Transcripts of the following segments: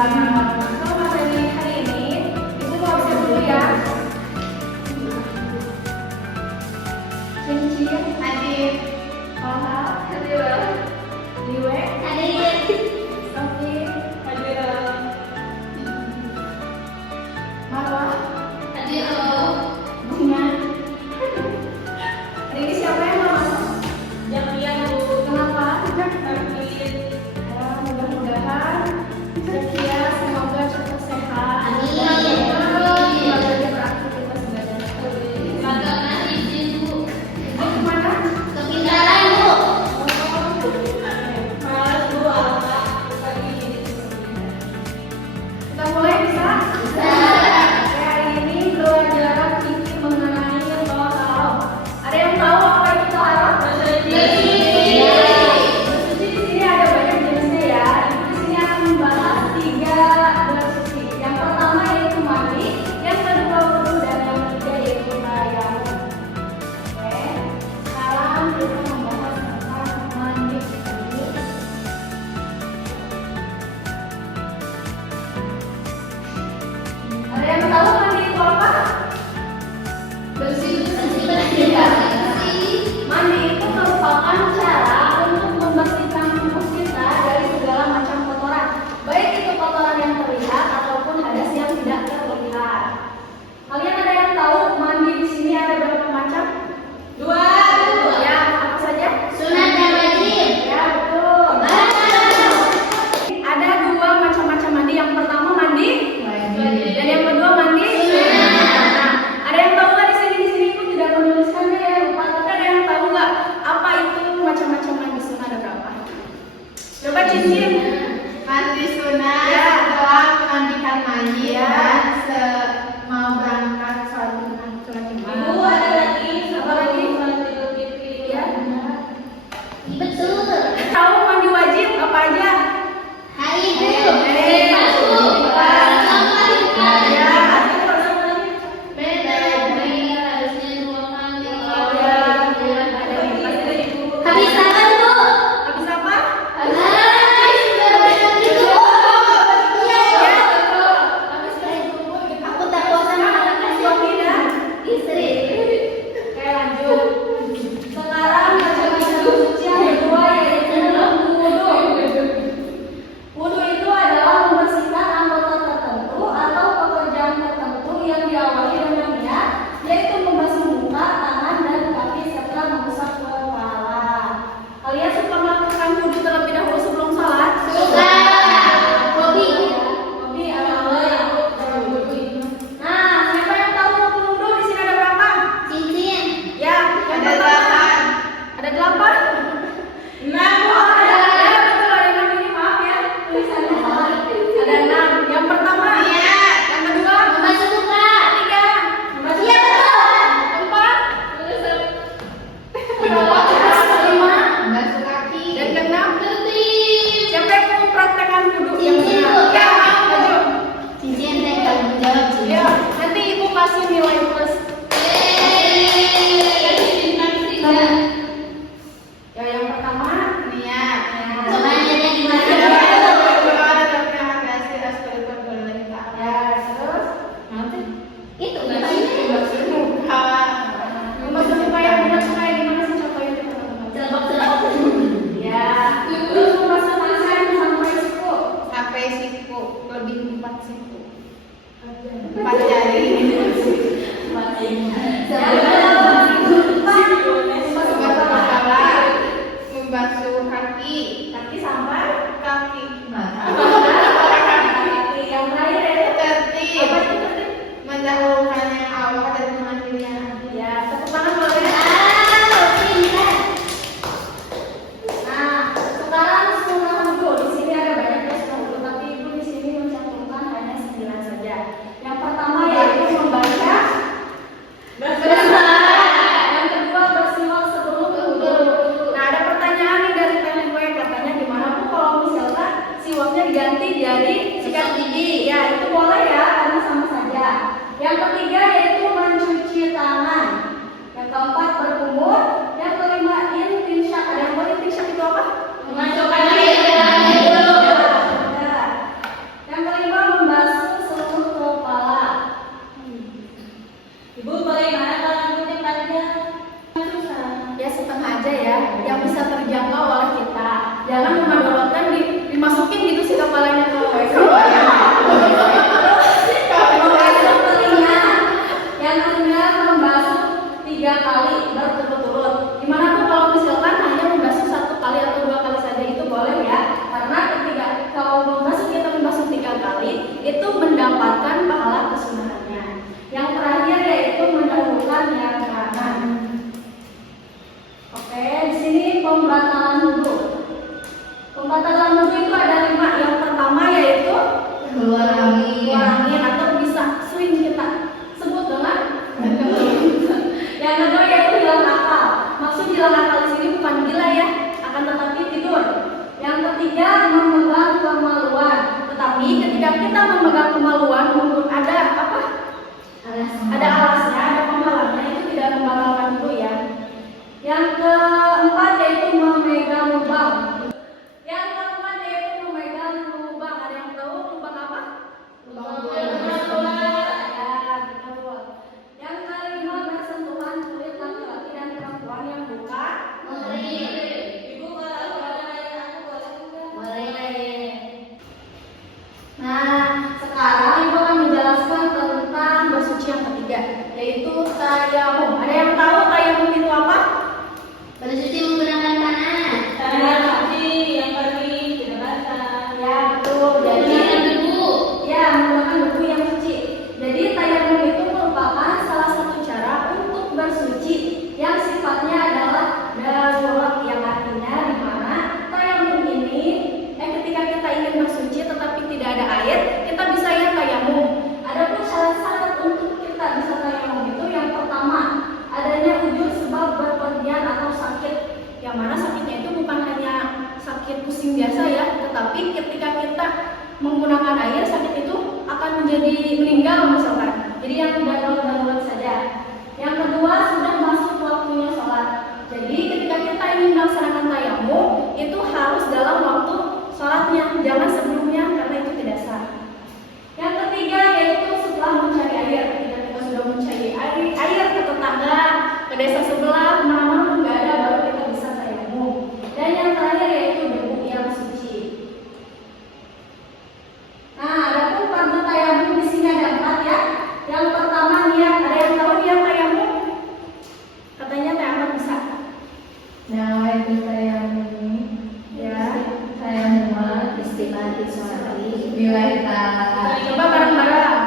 Kalau materi hari ini, Ibu mau siap dulu ya. Cincin, hadir. Paha, hadir. Liwe, hadir. Sofi, hadir. Marwah, hadir. Bunga. Hari ini siapa yang mau masuk? Yang Bu. Kenapa? Mudah-mudahan Zakia semoga cepat sehat. Amin. Semoga dia beraktivitas dengan baik. Semoga izin Bu. Kemana? Ke Pintaran Bu. Mas Bu, apa tadi? Kita mulai bisa? Bisa. Hari ini belajar fikih mengenai toharoh. Ada yang tahu apa itu toharoh? Mandi sunat setelah memandikan mayit dan mau berangkat sholat Jumat. Ibu ada lagi, apa lagi? Ya, Betul. tahu mandi wajib apa aja? Haid. Habis apa? Aku tak puasa makan Suami dan istri. Oke, lanjut. Sekarang baca wudhu suci yang kedua yaitu wudhu. Wudhu itu adalah membersihkan anggota tertentu atau pekerjaan tertentu yang diawali dengan niat, yaitu membasuh muka, tangan, dan kaki serta mengusap kepala. Kalian suka melakukan wudhu terlebih dahulu sebelum sholat? Suka. Hobi. Hobi atau wudhu itu. Nah, siapa yang tahu rukun wudhu? Di sini ada berapa? Cincin. Ya, yang Ada pertama. 8. Ada 8? 6. Oh, ada. Ya, betul, ada 6 ini, maaf ya. Tulisannya salah. Ada 6. Yang pertama. Iya. Yang kedua. Membasuh muka. 3. Membasuh Iya, muka. betul. 4. Kelima. Membasuh kaki. Dan keenam. Tertib. Siapa yang mau praktekkan wudhu? Cincin, Bu. Ya, maju. Cincin dan tanggung jawab cincin. Ya, nanti ibu kasih nilai plus. Ya, yang pertama. Niat. Ya. Coba niatnya gimana? Ya, terus. Nanti. Itu Membasuh muka yang benar supaya gimana sih contohnya teman-teman? Ya, terus membasuh tangan sampai siku. sampai siku, lebih 4 siku. 4 jari. Membasuh kepala, membasuh kaki, Kaki sampai kaki. yang terakhir yaitu Tertib. apa itu tertib? Mendahulukan yang awal dan mengakhiri yang akhir. Ya, tepuk tangan boleh. Nah, sekarang sunnah wudhu. Di sini ada banyak ya sunnah wudhu, tapi ibu di sini mencantumkan hanya 9 saja. Yang pertama yaitu membaca basmalah. Yang kedua bersiwak sebelum wudhu. Nah, ada pertanyaan nih dari temen gue, katanya gimana Bu kalau misalkan siwaknya diganti jadi sikat gigi? Ya, itu boleh ya, karena sama saja. Yang ketiga yaitu mencuci tangan. Yang keempat berkumur. Yang kelima intisyak. Ada yang boleh intisyak itu apa? Memasukkan air ke dalam mulut. Yang kelima kali itu mendapatkan pahala kesunahannya. Yang terakhir yaitu mendahulukan yang kanan. Oke, di sini pembatalan wudhu. Pembatalan wudhu itu ada 5. Yang pertama yaitu Keluar angin. atau bisa sering kita sebut dengan yang kedua yaitu hilang akal. Maksud hilang akal di sini bukan gila ya, akan tetapi tidur. Yang ketiga memegang kemaluan. Tetapi ketika kita memegang kemaluan, ada apa? Ada alasnya, ada penghalangnya, itu tidak membatalkan wudhu ya. Yang keempat yaitu memegang lubang. Yang keempat yaitu memegang lubang. Ada yang tahu lubang apa? Lubang Ya, betul. Yang kelima bersentuhan kulit laki-laki dan perempuan yang bukan Ibu kalau aku boleh enggak? Nah, sekarang Ibu akan menjelaskan tentang bersuci yang ketiga, yaitu tayamum. Ada yang tahu tayamum itu apa? Bersuci menggunakan tanah. Yang kering, tidak basah. Ya, betul. Jadi, Menggunakan debu. ya, menggunakan debu yang suci. Jadi, tayamum itu merupakan salah satu cara untuk bersuci yang sifatnya adalah darurat, yang artinya di mana tayamum ini ketika kita ingin bersuci tetapi tidak ada air, kita bisa ya tayamum. Adapun syarat-syarat untuk kita bisa tayamum itu yang pertama adanya ujur sebab berpergian atau sakit, yang mana sakitnya itu bukan hanya sakit pusing biasa ya, tetapi ketika kita menggunakan air sakit itu akan menjadi meninggal misalkan. Jadi yang darurat-darurat saja. Yang kedua sudah masuk waktunya sholat. Jadi ketika kita ingin melaksanakan tayamum itu harus dalam waktu sholatnya, jangan sebelumnya karena itu tidak sah. Yang ketiga yaitu setelah mencari air. Ketika kita sudah mencari air ke tetangga, ke desa sebelah, mana-mana nggak ada, baru kita bisa tayamum. Dan yang terakhir yaitu debu yang suci. Nah, adapun fardu tayamum di sini ada 4 ya. Yang pertama niat. Ada yang tahu niat tayamum? Katanya Teh Ahmad bisa. Nah, itu tayamum. Ya. Tayamum istiqati sholati. Billahi ta'ala. Coba bareng-bareng.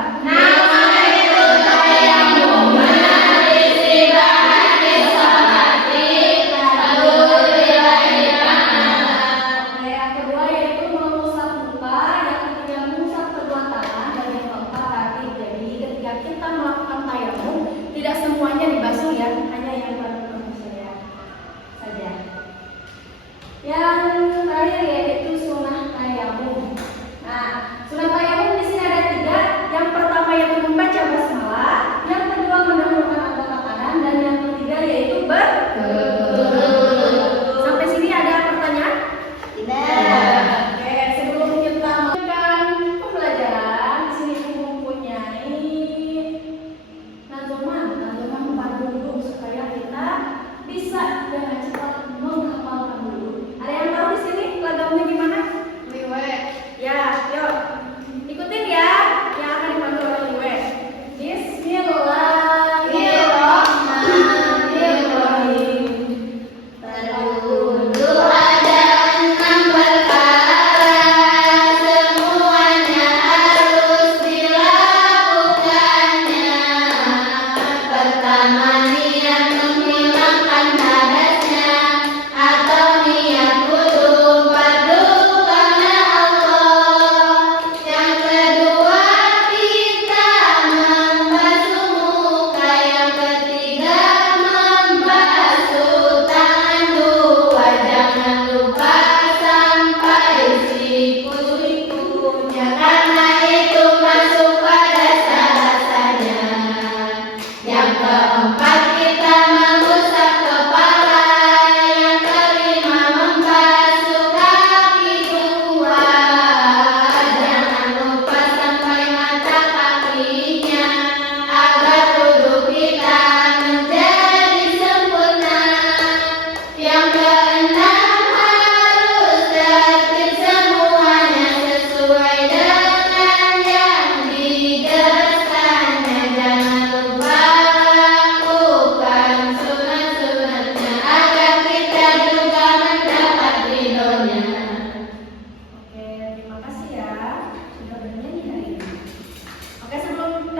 Yang kedua yaitu mengusap muka, yang ketiga mengusap kedua tangan, dan yang keempat kaki. Jadi ketika kita melakukan tayamum tidak semuanya dibasuh ya, hanya yang bagus saja. Yang terakhir yaitu sunnah tayamum. Nah, sunnah tayamum di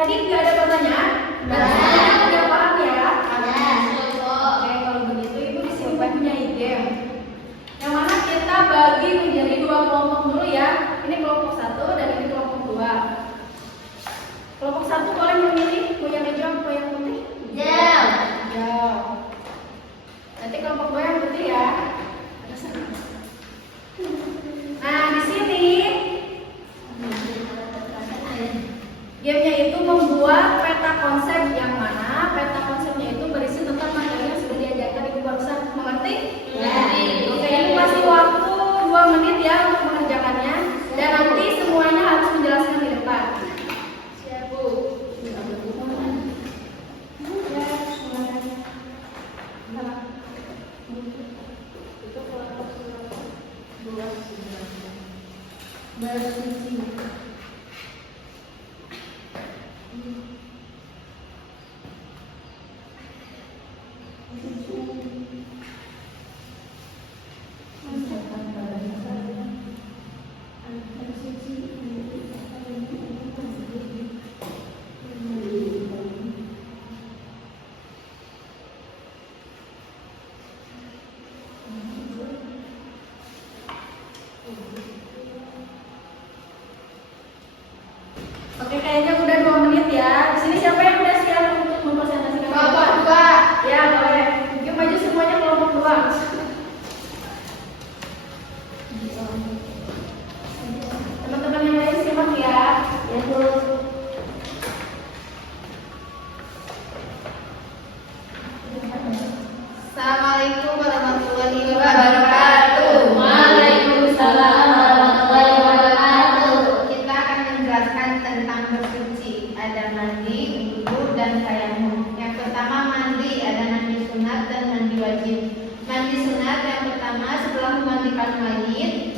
Tadi nggak ada pertanyaan? Udah paham ya? Oke, kalau begitu Ibu di sini punya ide. Yang mana kita bagi menjadi dua kelompok dulu ya. Ini kelompok 1 dan ini kelompok 2. Kelompok 1 boleh memilih mau yang hijau atau yang putih? Hijau. Nanti kelompok 2 yang putih ya. Nah, di sini gamenya itu membuat peta konsep, yang mana peta konsepnya itu berisi tentang materi yang sudah diajarkan Ibu barusan. Mengerti? Oke, ini masih waktu 2 menit ya untuk mengerjakannya. Dan nanti semuanya harus menjelaskan di depan. Siap, Bu. Oke, kayaknya udah 2 menit ya. Di sini siapa yang udah siap untuk mempresentasikan? Kelompok 2. Ya, boleh. Yuk maju semuanya kelompok 2. Teman-teman yang lain simak ya. Ya, Bu. Assalamualaikum warahmatullahi wabarakatuh. Waalaikumsalam warahmatullahi wabarakatuh. Kita akan menjelaskan tentang bersuci. Ada mandi, wudu, dan tayamum. Yang pertama mandi, ada mandi sunat dan mandi wajib. Mandi sunat yang pertama setelah memandikan mayit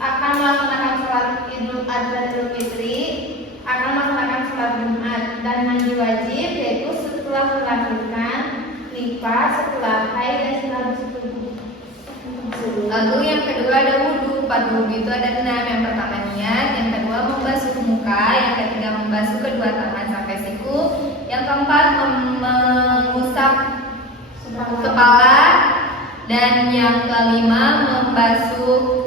akan melaksanakan sholat Idul Adha dan Idul Fitri, akan melaksanakan sholat Jumat. Dan mandi wajib yaitu setelah melahirkan, nifas, setelah haid dan setelah bersetubuh. Lalu yang kedua ada wudhu. Pada wudhu itu ada 6. Yang pertama niat, yang kedua membasuh muka, yang ketiga membasuh kedua tangan sampai siku, yang keempat mengusap kepala, dan yang kelima membasuh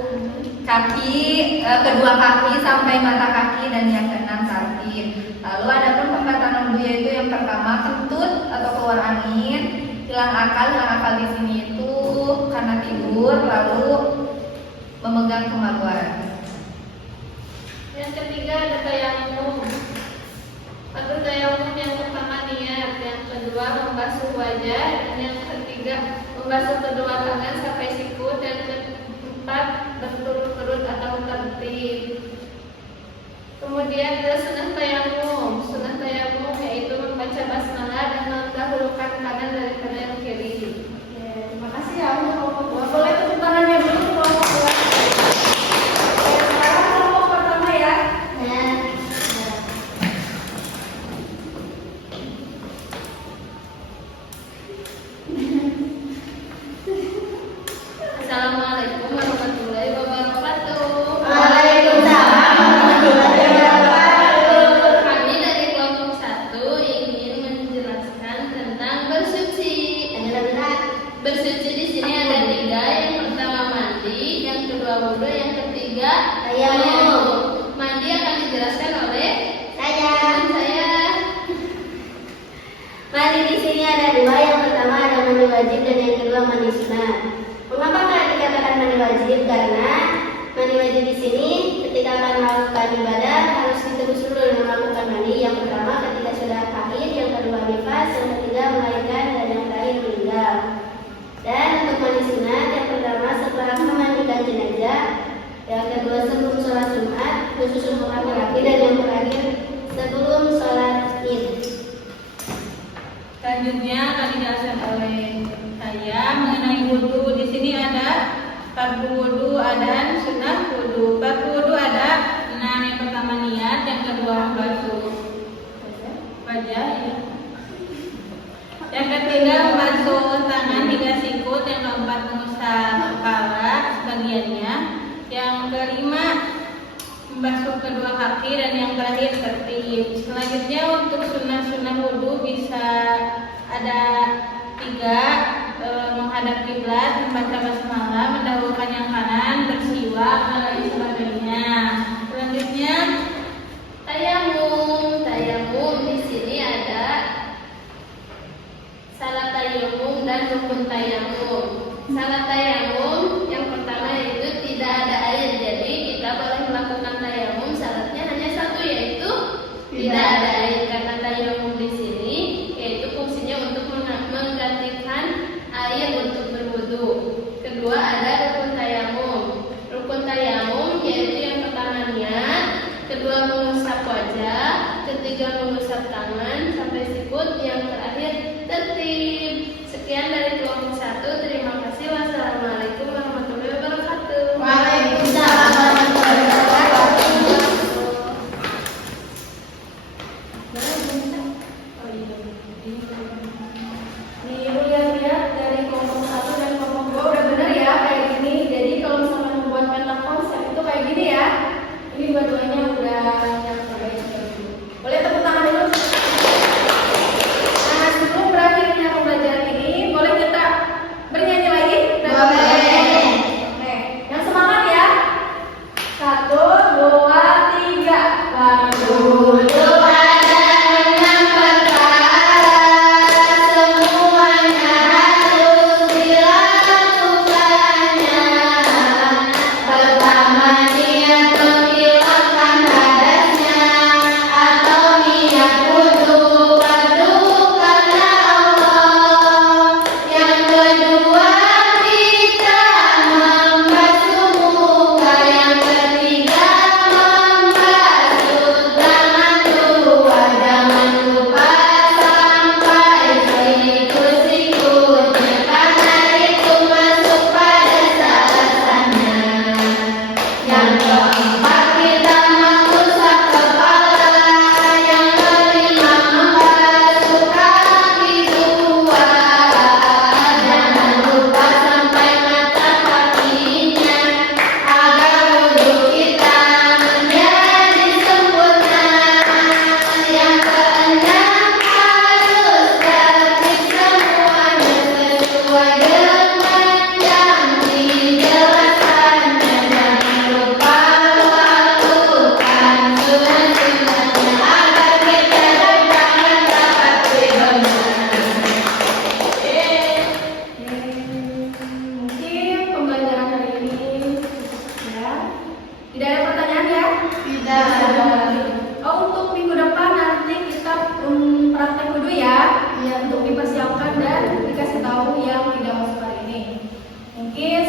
kaki, kedua kaki sampai mata kaki, dan yang keenam saltin. Lalu ada pembatalan wudhu yaitu yang pertama kentut atau keluar angin, hilang akal di sini itu karena tidur, lalu memegang kemaluan. Yang ketiga ada tayamum. Atau tayamum yang pertama niat, yang kedua membasuh wajah, dan yang ketiga membasuh kedua tangan sampai siku, dan keempat berturut-turut atau tertib. Kemudian ada sunnah tayamum. Sunnah tayamum yaitu membaca basmalah dan mendahulukan kanan daripada yang kiri. Terima kasih ya untuk kelompok 2. Boleh tepuk tangannya dulu untuk kelompok 2. Sekarang kelompok pertama ya. Assalamualaikum warahmatullahi wabarakatuh. Waalaikumsalam warahmatullahi wabarakatuh. Kami dari kelompok 1 ingin menjelaskan tentang bersuci. Bersuci di sini ada 3. Yang pertama mandi, yang kedua wudu, yang ketiga tayamum. Mandi akan dijelaskan oleh teman saya. Mandi di sini ada 2. Yang pertama ada mandi wajib dan yang kedua mandi sunat. Mengapa dikatakan mandi wajib? Karena mandi wajib di sini ketika akan melakukan ibadah harus ditebus dulu dengan melakukan mandi. Yang pertama ketika sudah haid, yang kedua nifas, yang ketiga melahirkan, dan yang terakhir meninggal. Dan untuk mandi sunat, yang pertama setelah memandikan jenazah, yang kedua sebelum sholat Jumat khusus untuk laki-laki, dan yang terakhir sebelum sholat Id. Selanjutnya akan dijelaskan oleh saya mengenai wudhu. Di sini ada fardu wudhu, ada sunnah wudhu. Fardu wudhu ada 6. Yang pertama niat, yang kedua basuh wajah, ya. Yang ketiga membasuh tangan hingga sikut, yang keempat mengusap kepala sebagiannya, yang kelima membasuh membasuh kedua kaki, dan yang terakhir tertib. Selanjutnya untuk sunnah-sunnah wudhu bisa ada 3, menghadap kiblat, membaca basmalah, mendahulukan yang kanan, bersiwak, dan lain sebagainya. Selanjutnya Tayamum. Tayamum di sini ada salat tayamum dan rukun tayamum. Salat tayamum yang pertama yaitu tidak ada air, jadi kita boleh melakukan tayamum. Syaratnya hanya satu, yaitu tidak ada air. Karena tayamum di sini yaitu fungsinya untuk menggantikan air untuk berwudu. Kedua ada rukun tayamum. Rukun tayamum yaitu yang pertama niat, kedua mengusap wajah, ketiga mengusap tangan sampai sikut, yang terakhir tertib. Sekian dari kelompok 1. Terima kasih. Wassalamualaikum warahmatullahi wabarakatuh. Waalaikumsalam warahmatullahi wabarakatuh. Nih, ibu lihat-lihat dari kelompok 1 dan kelompok 2 udah bener ya kayak gini. Jadi kalau misalkan membuat peta konsep itu kayak gini ya. Ini dua-duanya udah yang terbaik. Boleh tepuk tangan dulu. Nah, sebelum berakhirnya pembelajaran ini, boleh kita bernyanyi lagi? Boleh. Oke, yang semangat ya. 1, 2, 3. Wudhu ada 6 perkara, semuanya harus dilakukannya. Pertama niat menghilangkan hadasnya, atau niat wudhu fardu karena Allah. Yang kedua kita membasuh muka, yang ketiga membasuh tangan dua, jangan lupa sampai sikut-sikutnya, karena itu masuk pada saat-saatnya. Yang keempat kita mengusap kepala, yang kelima membasuh kaki dua, jangan lupa sampai mata kakinya, agar wudhu kita menjadi sempurna. Yang keenam harus tertib semuanya sesuai dengan yang dijelaskannya. Jangan lupa melakukan sunnah-sunnahnya, agar kita dapat ridhonya. Mungkin pembelajaran hari ini ya. Tidak ada pertanyaan ya? Tidak. Oh, untuk minggu depan nanti kita praktek wudhu ya. Ya, untuk dipersiapkan dan dikasih tahu yang tidak masuk hari ini. Mungkin